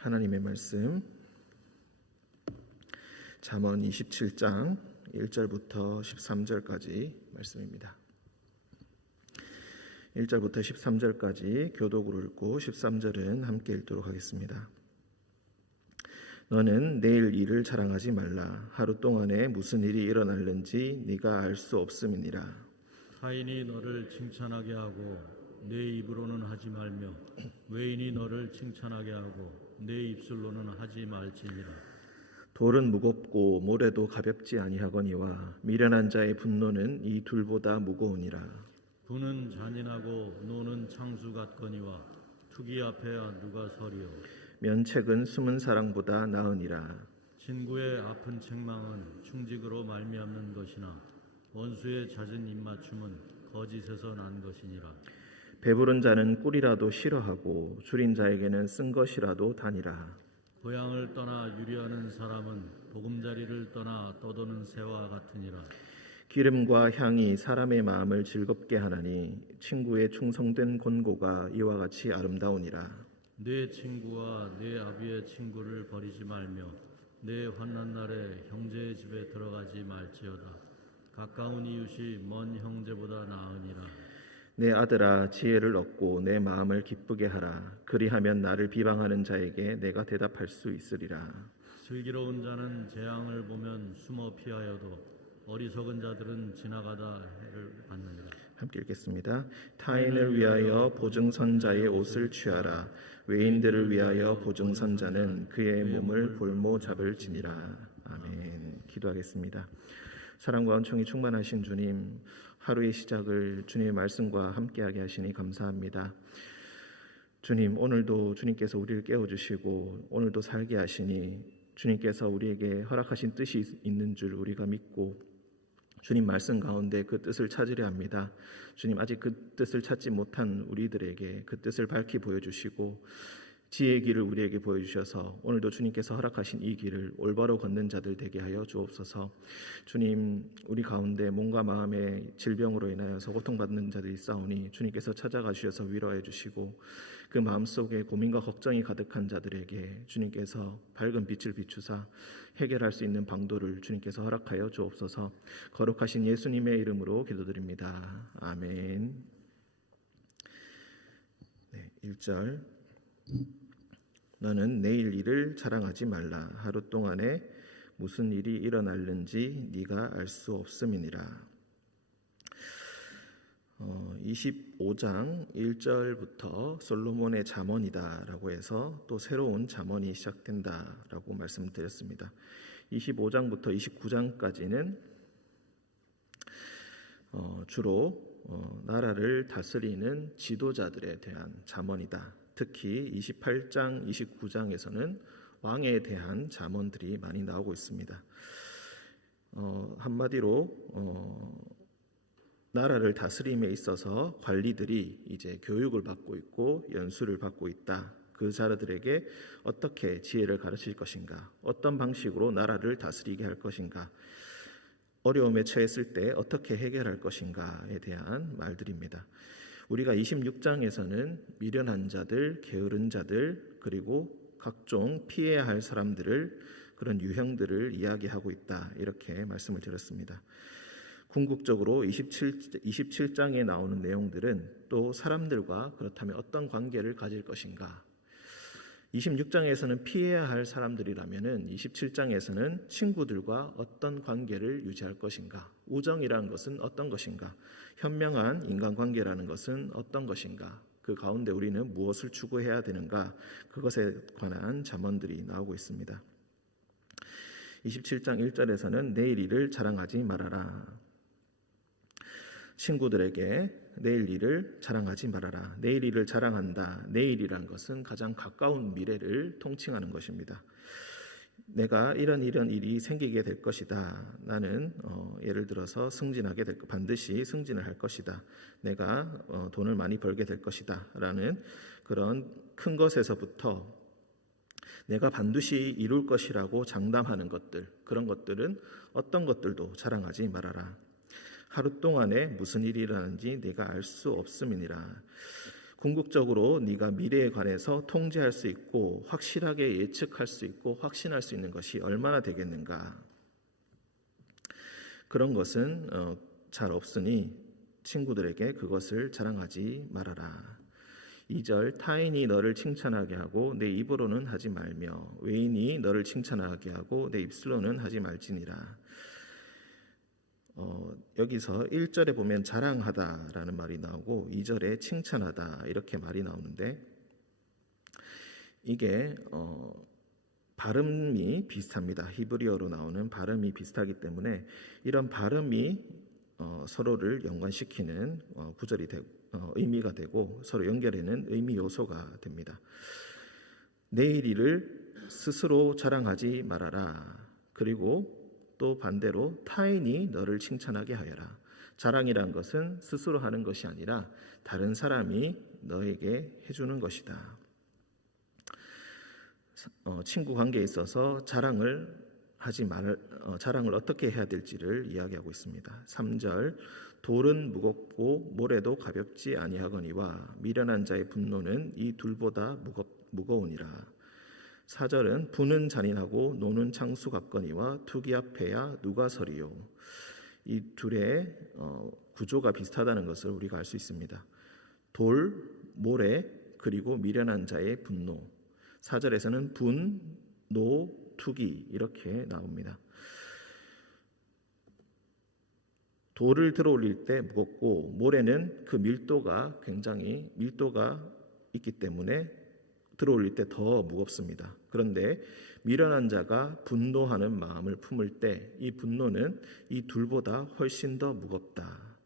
하나님의 말씀 잠언 27장 1절부터 13절까지 말씀입니다. 1절부터 13절까지 교독으로 읽고 13절은 함께 읽도록 하겠습니다. 너는 내일 일을 자랑하지 말라. 하루 동안에 무슨 일이 일어날는지 네가 알 수 없음이니라. 타인이 너를 칭찬하게 하고 내 입으로는 하지 말며 외인이 너를 칭찬하게 하고 내 입술로는 하지 말지니라. 돌은 무겁고 모래도 가볍지 아니하거니와 미련한 자의 분노는 이 둘보다 무거우니라. 부는 잔인하고 노는 창수 같거니와 투기 앞에야 누가 서리요. 면책은 숨은 사랑보다 나으니라. 친구의 아픈 책망은 충직으로 말미암는 것이나 원수의 잦은 입맞춤은 거짓에서 난 것이니라. 배부른 자는 꿀이라도 싫어하고 줄인 자에게는 쓴 것이라도 다니라. 고향을 떠나 유리하는 사람은 보금자리를 떠나 떠도는 새와 같으니라. 기름과 향이 사람의 마음을 즐겁게 하나니 친구의 충성된 권고가 이와 같이 아름다우니라. 내 친구와 내 아비의 친구를 버리지 말며 내 환난 날에 형제의 집에 들어가지 말지어다. 가까운 이웃이 먼 형제보다 나으니라. 내 아들아 지혜를 얻고 내 마음을 기쁘게 하라. 그리하면 나를 비방하는 자에게 내가 대답할 수 있으리라. 슬기로운 자는 재앙을 보면 숨어 피하여도 어리석은 자들은 지나가다 해를 받느니라. 함께 읽겠습니다. 타인을 위하여 보증선자의 옷을 취하라. 외인들을 위하여 보증선자는 그의 몸을 볼모 잡을지니라. 아멘. 기도하겠습니다. 사랑과 은총이 충만하신 주님, 하루의 시작을 주님의 말씀과 함께하게 하시니 감사합니다. 주님, 오늘도 주님께서 우리를 깨워주시고 오늘도 살게 하시니 주님께서 우리에게 허락하신 뜻이 있는 줄 우리가 믿고 주님 말씀 가운데 그 뜻을 찾으려 합니다. 주님, 아직 그 뜻을 찾지 못한 우리들에게 그 뜻을 밝히 보여주시고 지혜의 길을 우리에게 보여주셔서 오늘도 주님께서 허락하신 이 길을 올바로 걷는 자들 되게 하여 주옵소서. 주님, 우리 가운데 몸과 마음의 질병으로 인하여서 고통받는 자들이 있사오니 주님께서 찾아가 주셔서 위로해 주시고 그 마음속에 고민과 걱정이 가득한 자들에게 주님께서 밝은 빛을 비추사 해결할 수 있는 방도를 주님께서 허락하여 주옵소서. 거룩하신 예수님의 이름으로 기도드립니다. 아멘. 1절 너는 내일 일을 자랑하지 말라. 하루 동안에 무슨 일이 일어날는지 네가 알 수 없음이니라. 25장 1절부터 솔로몬의 잠언이다라고 해서 또 새로운 잠언이 시작된다라고 말씀드렸습니다. 25장부터 29장까지는 주로 나라를 다스리는 지도자들에 대한 잠언이다. 특히 28장, 29장에서는 왕에 대한 잠언들이 많이 나오고 있습니다. 한마디로 나라를 다스림에 있어서 관리들이 이제 교육을 받고 있고 연수를 받고 있다. 그 자들에게 어떻게 지혜를 가르칠 것인가, 어떤 방식으로 나라를 다스리게 할 것인가, 어려움에 처했을 때 어떻게 해결할 것인가에 대한 말들입니다. 우리가 26장에서는 미련한 자들, 게으른 자들, 그리고 각종 피해야 할 사람들을 그런 유형들을 이야기하고 있다. 이렇게 말씀을 드렸습니다. 궁극적으로 27장에 나오는 내용들은 또 사람들과 그렇다면 어떤 관계를 가질 것인가. 26장에서는 피해야 할 사람들이라면 27장에서는 친구들과 어떤 관계를 유지할 것인가. 우정이라는 것은 어떤 것인가. 현명한 인간관계라는 것은 어떤 것인가. 그 가운데 우리는 무엇을 추구해야 되는가. 그것에 관한 잠언들이 나오고 있습니다. 27장 1절에서는 내일 일을 자랑하지 말아라. 친구들에게 내일 일을 자랑하지 말아라. 내일 일을 자랑한다. 내일이란 것은 가장 가까운 미래를 통칭하는 것입니다. 내가 이런 일이 생기게 될 것이다. 나는 예를 들어서 승진하게 될 반드시 승진을 할 것이다. 내가 돈을 많이 벌게 될 것이다. 라는 그런 큰 것에서부터 내가 반드시 이룰 것이라고 장담하는 것들, 그런 것들은 어떤 것들도 자랑하지 말아라. 하루 동안에 무슨 일이 일어나는지 네가 알 수 없음이니라. 궁극적으로 네가 미래에 관해서 통제할 수 있고 확실하게 예측할 수 있고 확신할 수 있는 것이 얼마나 되겠는가. 그런 것은 잘 없으니 친구들에게 그것을 자랑하지 말아라. 2절 타인이 너를 칭찬하게 하고 내 입으로는 하지 말며 외인이 너를 칭찬하게 하고 내 입술로는 하지 말지니라. 여기서 1절에 보면 자랑하다라는 말이 나오고 2절에 칭찬하다 이렇게 말이 나오는데 이게 발음이 비슷합니다. 히브리어로 나오는 발음이 비슷하기 때문에 이런 발음이 서로를 연관시키는 구절이 의미가 되고 서로 연결하는 의미 요소가 됩니다. 내 일을 스스로 자랑하지 말아라. 그리고 또 반대로 타인이 너를 칭찬하게 하여라. 자랑이란 것은 스스로 하는 것이 아니라 다른 사람이 너에게 해주는 것이다. 친구 관계에 있어서 자랑을 어떻게 해야 될지를 이야기하고 있습니다. 3절 돌은 무겁고 모래도 가볍지 아니하거니와 미련한 자의 분노는 이 둘보다 무거우니라. 4절은 부는 잔인하고 노는 창수 같거니와 투기 앞에야 누가 서리요. 이 둘의 구조가 비슷하다는 것을 우리가 알 수 있습니다. 돌, 모래, 그리고 미련한 자의 분노. 4절에서는 분, 노, 투기 이렇게 나옵니다. 돌을 들어 올릴 때 무겁고 모래는 그 밀도가 있기 때문에 들어 올릴 때 더 무겁습니다. 그런데 미련한 자가 분노하는 마음을 품을 때 이 분노는 이 둘보다 훨씬 더 무겁다.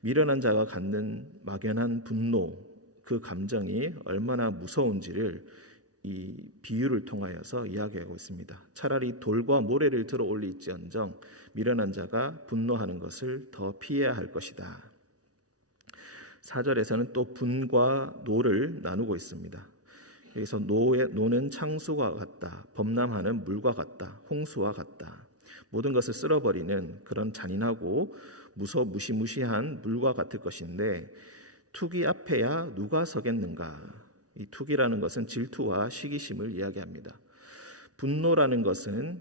미련한 자가 갖는 막연한 분노, 그 감정이 얼마나 무서운지를 이 비유를 통하여서 이야기하고 있습니다. 차라리 돌과 모래를 들어 올릴지언정 미련한 자가 분노하는 것을 더 피해야 할 것이다. 4절에서는 또 분과 노를 나누고 있습니다. 여기서 노는 창수와 같다. 범람하는 물과 같다. 홍수와 같다. 모든 것을 쓸어버리는 그런 잔인하고 무시무시한 물과 같을 것인데 투기 앞에야 누가 서겠는가. 이 투기라는 것은 질투와 시기심을 이야기합니다. 분노라는 것은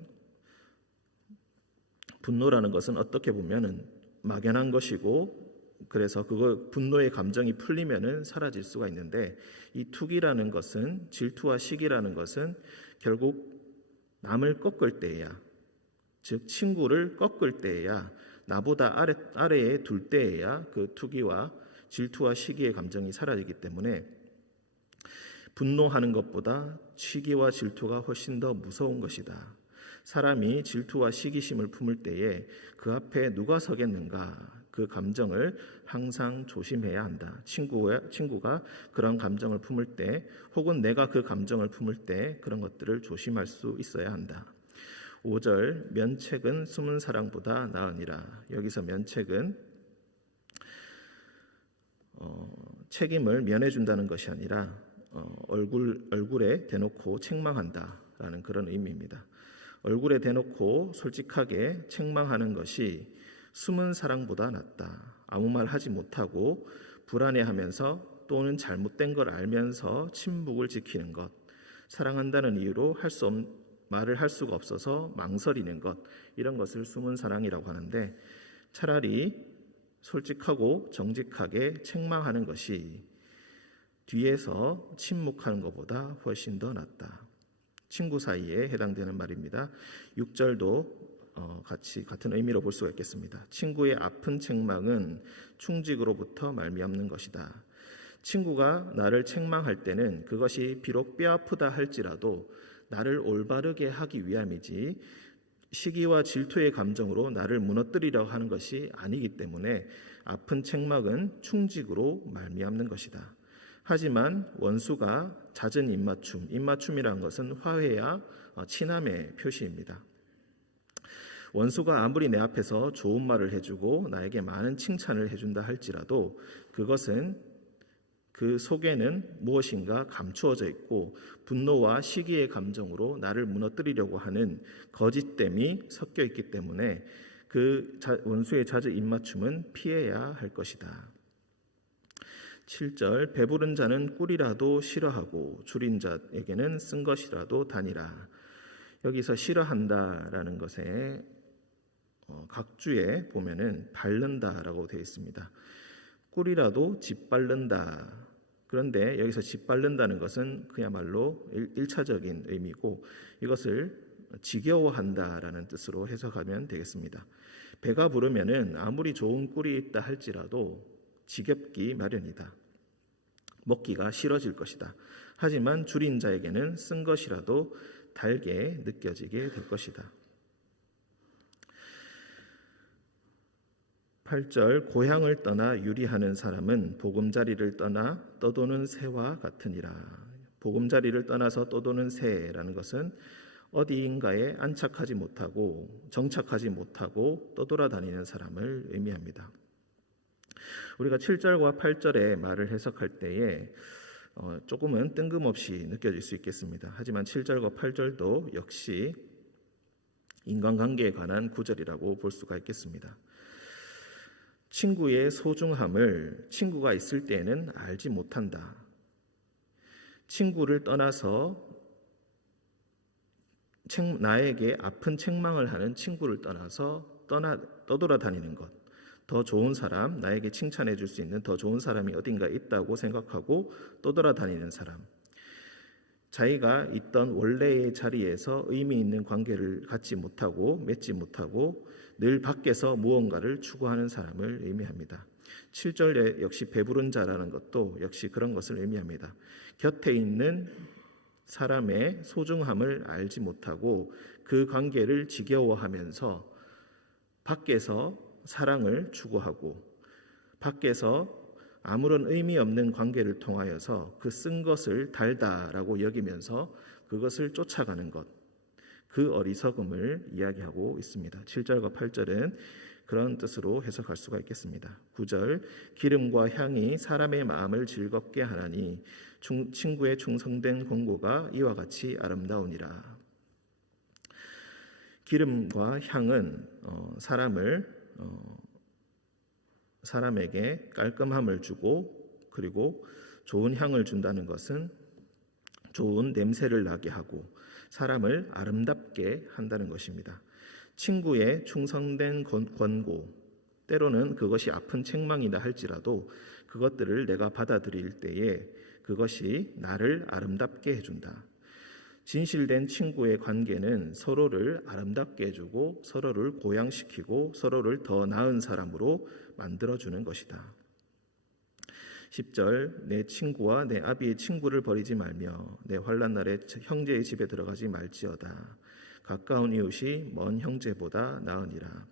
어떻게 보면은 막연한 것이고 그래서 분노의 감정이 풀리면은 사라질 수가 있는데 이 투기라는 것은 질투와 시기라는 것은 결국 남을 꺾을 때에야 즉 친구를 꺾을 때에야 나보다 아래에 둘 때에야 그 투기와 질투와 시기의 감정이 사라지기 때문에 분노하는 것보다 시기와 질투가 훨씬 더 무서운 것이다. 사람이 질투와 시기심을 품을 때에 그 앞에 누가 서겠는가 그 감정을 항상 조심해야 한다. 친구가 그런 감정을 품을 때 혹은 내가 그 감정을 품을 때 그런 것들을 조심할 수 있어야 한다. 5절 면책은 숨은 사랑보다 나으니라. 여기서 면책은 책임을 면해준다는 것이 아니라 얼굴에 대놓고 책망한다라는 그런 의미입니다. 얼굴에 대놓고 솔직하게 책망하는 것이 숨은 사랑보다 낫다. 아무 말 하지 못하고 불안해하면서 또는 잘못된 걸 알면서 침묵을 지키는 것, 사랑한다는 이유로 말을 할 수가 없어서 망설이는 것, 이런 것을 숨은 사랑이라고 하는데 차라리 솔직하고 정직하게 책망하는 것이 뒤에서 침묵하는 것보다 훨씬 더 낫다. 친구 사이에 해당되는 말입니다. 6절도 같은 의미로 볼 수가 있겠습니다. 친구의 아픈 책망은 충직으로부터 말미암는 것이다. 친구가 나를 책망할 때는 그것이 비록 뼈아프다 할지라도 나를 올바르게 하기 위함이지 시기와 질투의 감정으로 나를 무너뜨리려 하는 것이 아니기 때문에 아픈 책망은 충직으로 말미암는 것이다. 하지만 원수가 잦은 입맞춤이라는 것은 화해와 친함의 표시입니다. 원수가 아무리 내 앞에서 좋은 말을 해주고 나에게 많은 칭찬을 해준다 할지라도 그것은 그 속에는 무엇인가 감추어져 있고 분노와 시기의 감정으로 나를 무너뜨리려고 하는 거짓됨이 섞여 있기 때문에 그 원수의 잦은 입맞춤은 피해야 할 것이다. 7절 배부른 자는 꿀이라도 싫어하고 줄인 자에게는 쓴 것이라도 다니라. 여기서 싫어한다라는 것에 각주에 보면은 바른다라고 되어 있습니다. 꿀이라도 짓바른다. 그런데 여기서 짓바른다는 것은 그야말로 1차적인 의미고 이것을 지겨워한다라는 뜻으로 해석하면 되겠습니다. 배가 부르면은 아무리 좋은 꿀이 있다 할지라도 지겹기 마련이다. 먹기가 싫어질 것이다. 하지만 줄인 자에게는 쓴 것이라도 달게 느껴지게 될 것이다. 8절 고향을 떠나 유리하는 사람은 보금자리를 떠나 떠도는 새와 같으니라. 보금자리를 떠나서 떠도는 새라는 것은 어디인가에 안착하지 못하고 정착하지 못하고 떠돌아다니는 사람을 의미합니다. 우리가 7절과 8절의 말을 해석할 때에 조금은 뜬금없이 느껴질 수 있겠습니다. 하지만 7절과 8절도 역시 인간관계에 관한 구절이라고 볼 수가 있겠습니다. 친구의 소중함을 친구가 있을 때에는 알지 못한다. 친구를 떠나서 나에게 아픈 책망을 하는 친구를 떠나서 떠돌아다니는 것, 더 좋은 사람, 나에게 칭찬해 줄 수 있는 더 좋은 사람이 어딘가 있다고 생각하고 떠돌아다니는 사람, 자기가 있던 원래의 자리에서 의미 있는 관계를 갖지 못하고 맺지 못하고 늘 밖에서 무언가를 추구하는 사람을 의미합니다. 7절에 역시 배부른 자라는 것도 역시 그런 것을 의미합니다. 곁에 있는 사람의 소중함을 알지 못하고 그 관계를 지겨워하면서 밖에서 사랑을 추구하고 밖에서 아무런 의미 없는 관계를 통하여서 그 쓴 것을 달다라고 여기면서 그것을 쫓아가는 것, 그 어리석음을 이야기하고 있습니다. 7절과 8절은 그런 뜻으로 해석할 수가 있겠습니다. 9절 기름과 향이 사람의 마음을 즐겁게 하나니 친구의 충성된 권고가 이와 같이 아름다우니라. 기름과 향은 사람에게 깔끔함을 주고 그리고 좋은 향을 준다는 것은 좋은 냄새를 나게 하고 사람을 아름답게 한다는 것입니다. 친구의 충성된 권고, 때로는 그것이 아픈 책망이다 할지라도 그것들을 내가 받아들일 때에 그것이 나를 아름답게 해준다. 진실된 친구의 관계는 서로를 아름답게 해주고 서로를 고양시키고 서로를 더 나은 사람으로 만들어주는 것이다. 10절 내 친구와 내 아비의 친구를 버리지 말며 내 환난 날에 형제의 집에 들어가지 말지어다. 가까운 이웃이 먼 형제보다 나으니라.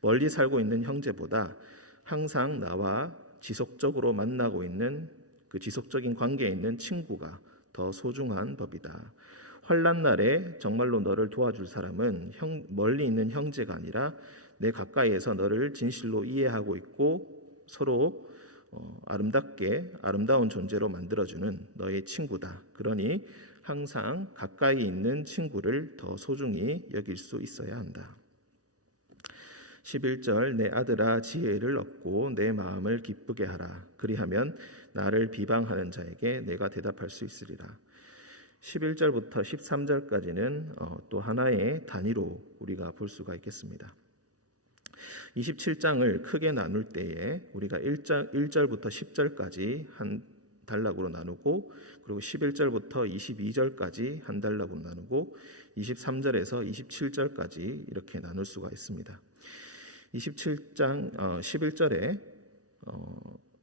멀리 살고 있는 형제보다 항상 나와 지속적으로 만나고 있는 그 지속적인 관계에 있는 친구가 더 소중한 법이다. 환난 날에 정말로 너를 도와줄 사람은 멀리 있는 형제가 아니라 내 가까이에서 너를 진실로 이해하고 있고 서로 아름다운 존재로 만들어주는 너의 친구다. 그러니 항상 가까이 있는 친구를 더 소중히 여길 수 있어야 한다. 11절 내 아들아 지혜를 얻고 내 마음을 기쁘게 하라. 그리하면 나를 비방하는 자에게 내가 대답할 수 있으리라. 11절부터 13절까지는 또 하나의 단위로 우리가 볼 수가 있겠습니다. 27장을 크게 나눌 때에 우리가 1절부터 10절까지 한 단락으로 나누고 그리고 11절부터 22절까지 한 단락으로 나누고 23절에서 27절까지 이렇게 나눌 수가 있습니다. 27장 11절에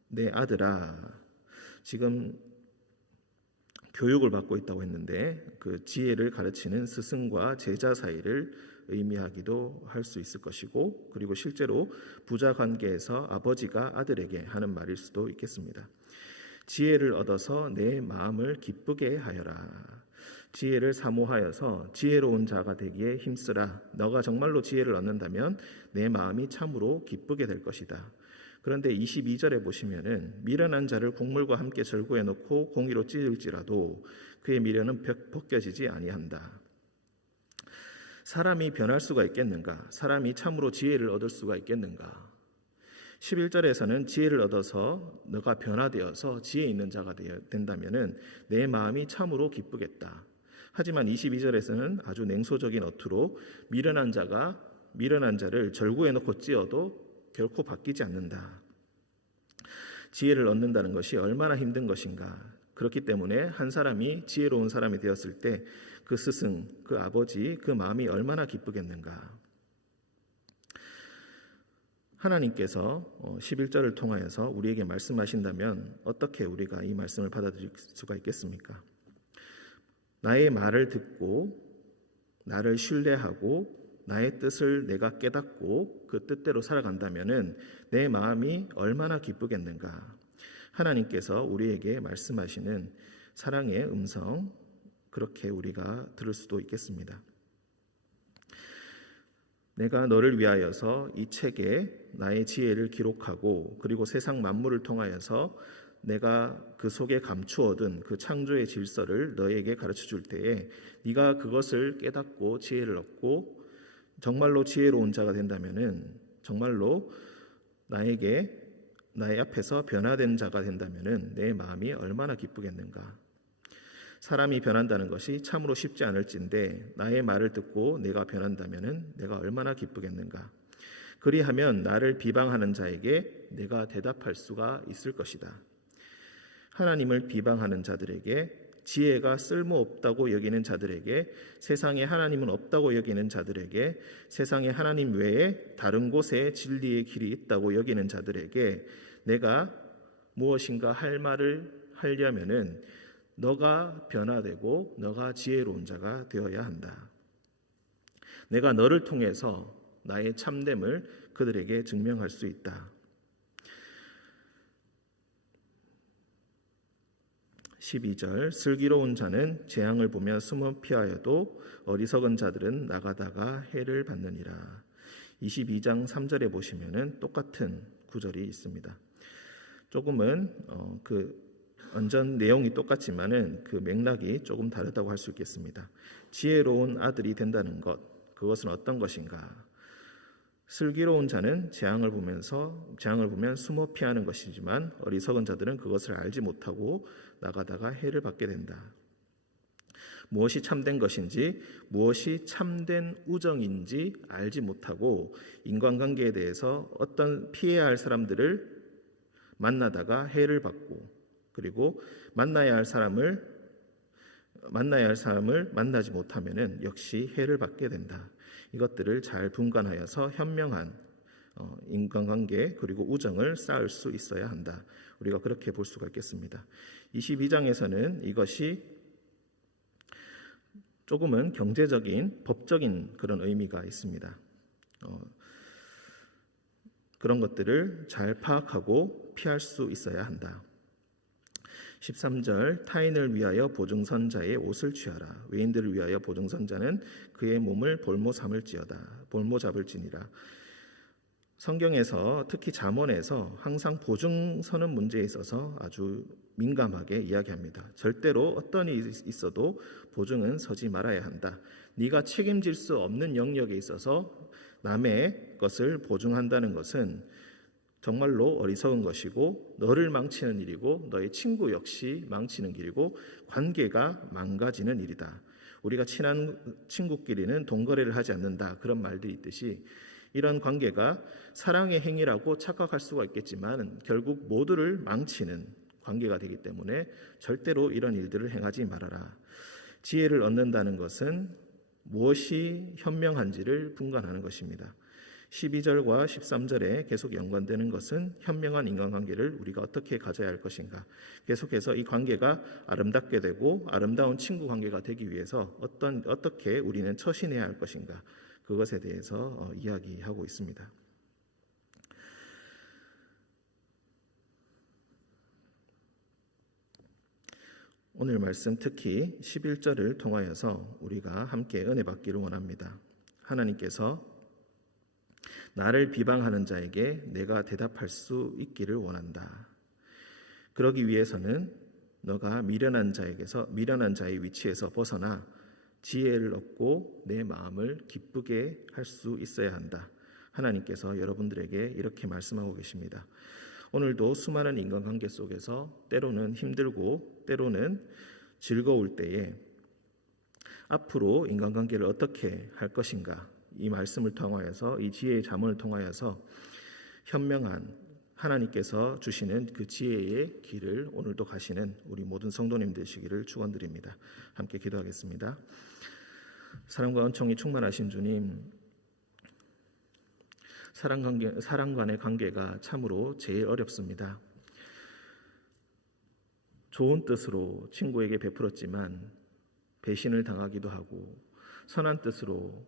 내 아들아, 지금 교육을 받고 있다고 했는데 그 지혜를 가르치는 스승과 제자 사이를 의미하기도 할 수 있을 것이고 그리고 실제로 부자 관계에서 아버지가 아들에게 하는 말일 수도 있겠습니다. 지혜를 얻어서 내 마음을 기쁘게 하여라. 지혜를 사모하여서 지혜로운 자가 되기에 힘쓰라. 너가 정말로 지혜를 얻는다면 내 마음이 참으로 기쁘게 될 것이다. 그런데 22절에 보시면은 미련한 자를 곡물과 함께 절구해 놓고 공의로 찢을지라도 그의 미련은 벗겨지지 아니한다. 사람이 변할 수가 있겠는가? 사람이 참으로 지혜를 얻을 수가 있겠는가? 11절에서는 지혜를 얻어서 너가 변화되어서 지혜 있는 자가 된다면은 내 마음이 참으로 기쁘겠다. 하지만 22절에서는 아주 냉소적인 어투로 미련한 자를 절구에 넣고 찌어도 결코 바뀌지 않는다. 지혜를 얻는다는 것이 얼마나 힘든 것인가. 그렇기 때문에 한 사람이 지혜로운 사람이 되었을 때 그 스승, 그 아버지, 그 마음이 얼마나 기쁘겠는가. 하나님께서 11절을 통하여서 우리에게 말씀하신다면 어떻게 우리가 이 말씀을 받아들일 수가 있겠습니까? 나의 말을 듣고 나를 신뢰하고 나의 뜻을 내가 깨닫고 그 뜻대로 살아간다면 내 마음이 얼마나 기쁘겠는가. 하나님께서 우리에게 말씀하시는 사랑의 음성, 그렇게 우리가 들을 수도 있겠습니다. 내가 너를 위하여서 이 책에 나의 지혜를 기록하고 그리고 세상 만물을 통하여서 내가 그 속에 감추어둔 그 창조의 질서를 너에게 가르쳐 줄 때에 네가 그것을 깨닫고 지혜를 얻고 정말로 지혜로운 자가 된다면은, 정말로 나의 앞에서 변화된 자가 된다면은 내 마음이 얼마나 기쁘겠는가. 사람이 변한다는 것이 참으로 쉽지 않을진데 나의 말을 듣고 내가 변한다면은 내가 얼마나 기쁘겠는가. 그리하면 나를 비방하는 자에게 내가 대답할 수가 있을 것이다. 하나님을 비방하는 자들에게, 지혜가 쓸모없다고 여기는 자들에게, 세상에 하나님은 없다고 여기는 자들에게, 세상에 하나님 외에 다른 곳에 진리의 길이 있다고 여기는 자들에게 내가 무엇인가 할 말을 하려면은 너가 변화되고 너가 지혜로운 자가 되어야 한다. 내가 너를 통해서 나의 참됨을 그들에게 증명할 수 있다. 12절, 슬기로운 자는 재앙을 보며 숨어 피하여도 어리석은 자들은 나가다가 해를 받느니라. 22장 3절에 보시면은 똑같은 구절이 있습니다. 조금은 완전 내용이 똑같지만은 그 맥락이 조금 다르다고 할 수 있겠습니다. 지혜로운 아들이 된다는 것, 그것은 어떤 것인가? 슬기로운 자는 재앙을 보면 숨어 피하는 것이지만 어리석은 자들은 그것을 알지 못하고 나가다가 해를 받게 된다. 무엇이 참된 것인지, 무엇이 참된 우정인지 알지 못하고 인간관계에 대해서 어떤 피해야 할 사람들을 만나다가 해를 받고, 그리고 만나야 할 사람을 만나지 못하면은 역시 해를 받게 된다. 이것들을 잘 분간하여서 현명한 인간관계 그리고 우정을 쌓을 수 있어야 한다. 우리가 그렇게 볼 수가 있겠습니다. 22장에서는 이것이 조금은 경제적인, 법적인 그런 의미가 있습니다. 그런 것들을 잘 파악하고 피할 수 있어야 한다. 13절, 타인을 위하여 보증선자의 옷을 취하라. 외인들을 위하여 보증선자는 그의 몸을 볼모 잡을지니라. 성경에서 특히 잠언에서 항상 보증서는 문제에 있어서 아주 민감하게 이야기합니다. 절대로 어떤 일이 있어도 보증은 서지 말아야 한다. 네가 책임질 수 없는 영역에 있어서 남의 것을 보증한다는 것은 정말로 어리석은 것이고 너를 망치는 일이고 너의 친구 역시 망치는 길이고 관계가 망가지는 일이다. 우리가 친한 친구끼리는 돈거래를 하지 않는다, 그런 말들이 있듯이 이런 관계가 사랑의 행위라고 착각할 수가 있겠지만 결국 모두를 망치는 관계가 되기 때문에 절대로 이런 일들을 행하지 말아라. 지혜를 얻는다는 것은 무엇이 현명한지를 분간하는 것입니다. 12절과 13절에 계속 연관되는 것은 현명한 인간관계를 우리가 어떻게 가져야 할 것인가, 계속해서 이 관계가 아름답게 되고 아름다운 친구 관계가 되기 위해서 어떻게 우리는 처신해야 할 것인가, 그것에 대해서 이야기하고 있습니다. 오늘 말씀 특히 11절을 통하여서 우리가 함께 은혜 받기를 원합니다. 하나님께서 나를 비방하는 자에게 내가 대답할 수 있기를 원한다. 그러기 위해서는 너가 미련한 자의 위치에서 벗어나 지혜를 얻고 내 마음을 기쁘게 할 수 있어야 한다. 하나님께서 여러분들에게 이렇게 말씀하고 계십니다. 오늘도 수많은 인간관계 속에서 때로는 힘들고 때로는 즐거울 때에 앞으로 인간관계를 어떻게 할 것인가, 이 말씀을 통하여서, 이 지혜의 잠언을 통하여서 현명한 하나님께서 주시는 그 지혜의 길을 오늘도 가시는 우리 모든 성도님 되시기를 축원드립니다. 함께 기도하겠습니다. 사랑과 은총이 충만하신 주님, 사람 간의 관계가 참으로 제일 어렵습니다. 좋은 뜻으로 친구에게 베풀었지만 배신을 당하기도 하고, 선한 뜻으로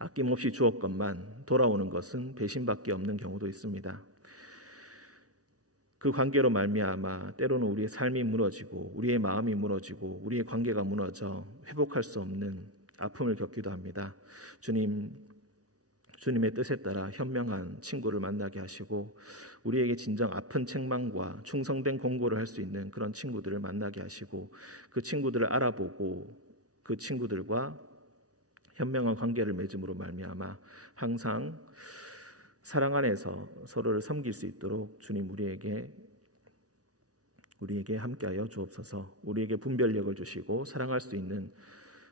아낌없이 주었건만 돌아오는 것은 배신밖에 없는 경우도 있습니다. 그 관계로 말미암아 때로는 우리의 삶이 무너지고 우리의 마음이 무너지고 우리의 관계가 무너져 회복할 수 없는 아픔을 겪기도 합니다. 주님의 뜻에 따라 현명한 친구를 만나게 하시고 우리에게 진정 아픈 책망과 충성된 공고를 할 수 있는 그런 친구들을 만나게 하시고 그 친구들을 알아보고 그 친구들과 현명한 관계를 맺음으로 말미암아 항상 사랑 안에서 서로를 섬길 수 있도록 주님 우리에게 함께하여 주옵소서. 우리에게 분별력을 주시고 사랑할 수 있는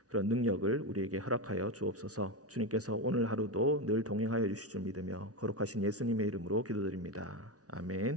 그런 능력을 우리에게 허락하여 주옵소서. 주님께서 오늘 하루도 늘 동행하여 주실 줄 믿으며 거룩하신 예수님의 이름으로 기도드립니다. 아멘.